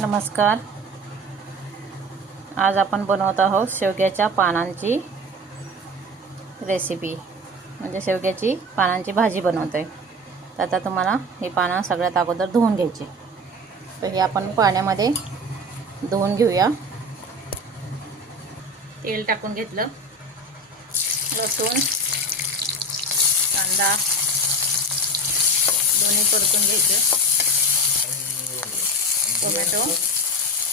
नमस्कार. आज आपण बनवत आहोत शेवग्याच्या पानांची रेसिपी म्हणजे शेवग्याची पानांची भाजी बनवतो आहे तर आता तुम्हाला ही पानं सगळ्यात अगोदर धुवून घ्यायची. तर ही आपण पाण्यामध्ये धुवून घेऊया. तेल टाकून घेतलं. लसूण कांदा दोन्ही परतून घ्यायचं. टोमॅटो.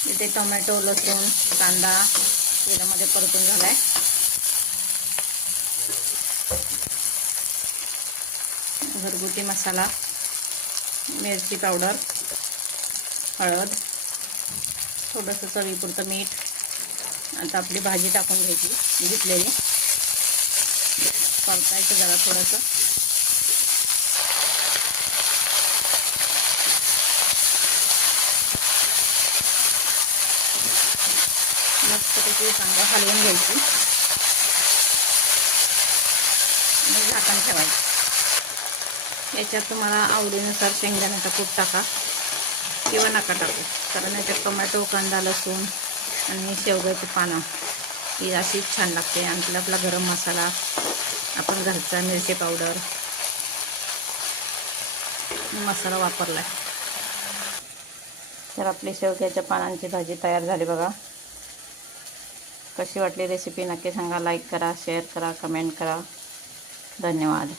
इथे टोमॅटो लसूण कांदा तेलामध्ये परतून झालाय. घरगुती मसाला मिरची पावडर हळद थोडंसं चवीपुरतं मीठ. आता आपली भाजी टाकून घ्यायची घेतलेली परतायचं जरा थोडंसं. मस्तपैकी चांगलं हलवून घ्यायची. आणि झाकण ठेवायचं. याच्यात तुम्हाला आवडीनुसार शेंगदाण्याचा कूट टाका किंवा नका टाकू. कारण याच्यात टोमॅटो कांदा लसूण आणि शेवग्याची पानं ही अशीच छान लागते. आणि आपला गरम मसाला आपण घरचा मिरची पावडर मसाला वापरला आहे तर आपली शेवग्याच्या पानांची भाजी तयार झाली बघा. कशी वाटली रेसिपी नक्की सांगा. लाईक करा शेअर करा कमेंट करा. धन्यवाद.